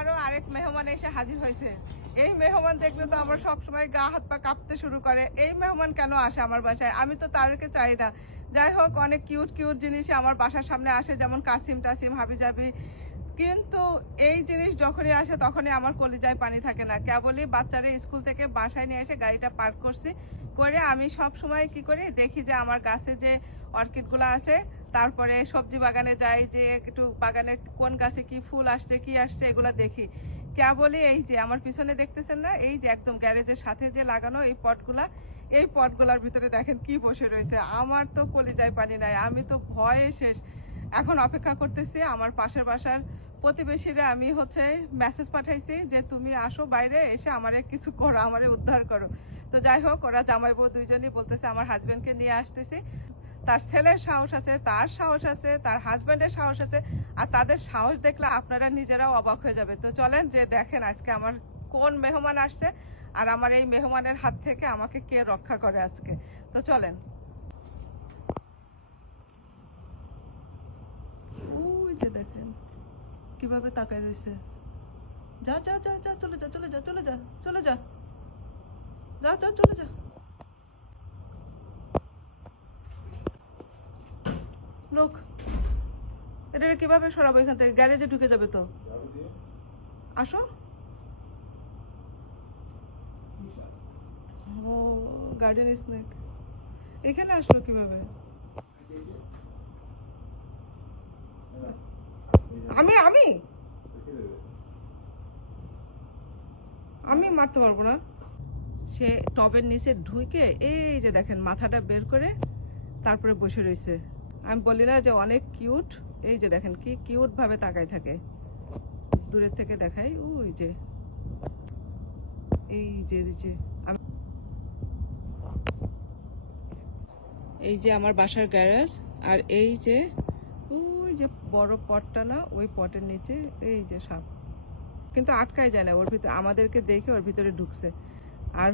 আবারও আরেক মেহমান এসে হাজির হয়েছে। এই মেহমান দেখলে তো আমার সবসময় গা হাত পা কাঁপতে শুরু করে। এই মেহমান কেন আসে আমার বাসায়? আমি তো তাদেরকে চাই না। যাই হোক, অনেক কিউট কিউট জিনিস আমার বাসার সামনে আসে, যেমন কাসিম টাসিম হাবিজাবি, কিন্তু এই জিনিস যখনই আসে তখনই আমার কলিজায় পানি থাকে না। কেবলই বাচ্চারা স্কুল থেকে বাসায় নিয়ে এসে গাড়িটা পার্ক করছি করে আমি সব সময় কি করি, দেখি যে আমার গাছে যে অর্কিডগুলো আছে, তারপরে সবজি বাগানে যাই যে একটু বাগানে কোন গাছে কি ফুল আসছে কি আসছে এগুলো দেখি। কেবলই এই যে আমার পিছনে দেখতেছেন না, এই যে একদম গ্যারেজের সাথে যে লাগানো এই পটগুলার ভিতরে দেখেন কি বসে রয়েছে। আমার তো কলিজায় পানি নাই, আমি তো ভয়ে শেষ। এখন অপেক্ষা করতেছি আমার পাশের বাসার প্রতিবেশীরা, আমি মেসেজ পাঠাইছি যে তুমি আসো বাইরে এসে আমারে কিছু করো, আমারে উদ্ধার করো। তো যাই হোক, ওরা জামাই বউ দুইজনই বলতেছে আমার হাজবেন্ডকে নিয়ে আসতেছি। তার ছেলের সাহস আছে, তার সাহস আছে, তার হাজবেন্ডের সাহস আছে, আর তাদের সাহস দেখলে আপনারা নিজেরাও অবাক হয়ে যাবে। তো চলেন যে দেখেন আজকে আমার কোন মেহমান আসছে আর আমার এই মেহমানের হাত থেকে আমাকে কে রক্ষা করে আজকে। তো চলেন। ওই যে দেখেন কিভাবে তাকায় রয়েছে। যা যা যা যা, চলে যা চলে যা চলে যা চলে যা যা যা চলে যা। লোক এটা কিভাবে সরাবো এখান থেকে? গ্যারেজে ঢুকে যাবে তো। আসো। ও গার্ডেন স্নেক এখানে আসলো কিভাবে? আমি আমি আমি মারতে পারবো না। সে টবের নিচে ঢুকে এই যে দেখেন মাথাটা বের করে তারপরে বসে রয়েছে। আমি বলি না যে অনেক কিউট? এই যে দেখেন কি কিউট ভাবে তাকায় থাকে। দূরের থেকে দেখাই, ওই যে এই যে আমার বাসার গ্যারেজ, আর এই যে ওই যে বড় পটটা না, ওই পটের নিচে এই যে সাপ, কিন্তু আটকায় যায় না ওর ভিতরে, আমাদেরকে দেখে ওর ভিতরে ঢুকছে। আর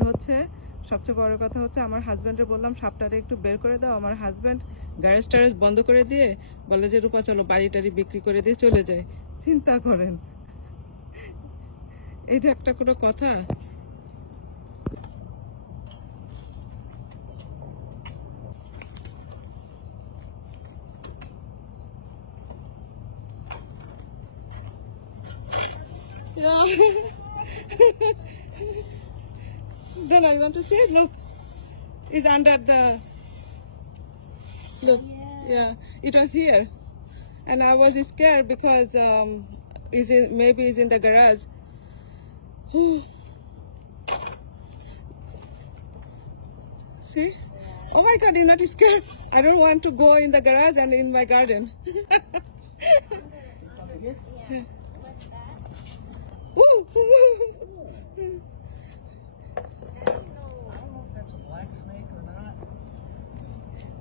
সবচেয়ে বড় কথা আমার হাজব্যান্ডের বললাম সাপটারে একটু বের করে দাও, আমার হাজব্যান্ড গ্যারেজ ট্যারেজ বন্ধ করে দিয়ে বলে যে রূপা চলো বাড়ি টাড়ি বিক্রি করে দিয়ে চলে যায়। চিন্তা করেন, এটা একটা কোনো কথা? Then I want to say, look, it's under the, look, yeah, it was here, and I was scared because maybe it's in the garage. See? Oh my God, you're not scared? I don't want to go in the garage and in my garden.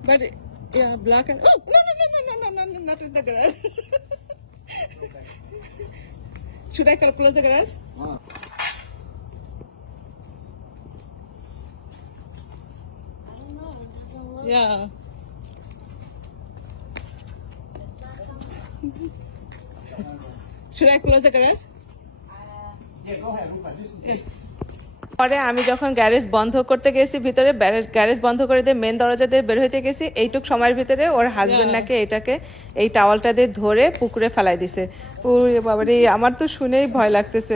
But yeah, black and oh no, not in the garage. Should I close the garage? I don't know. It doesn't look. Yeah. Should I close the garage? Yeah, go ahead, Rupa. Just in case. পরে আমি যখন garage বন্ধ করতে গেছি ভিতরে, garage বন্ধ করে দিয়ে মেন দরজা দিয়ে বের হইতে গেছি, এইটুক সময়ের ভিতরে ওর হাজবেন্ড নাকি এই টাওয়ালটা দিয়ে ধরে পুকুরে ফেলাই দিছে। ওরে বাবারে, আমার তো শুনেই ভয় লাগতেছে।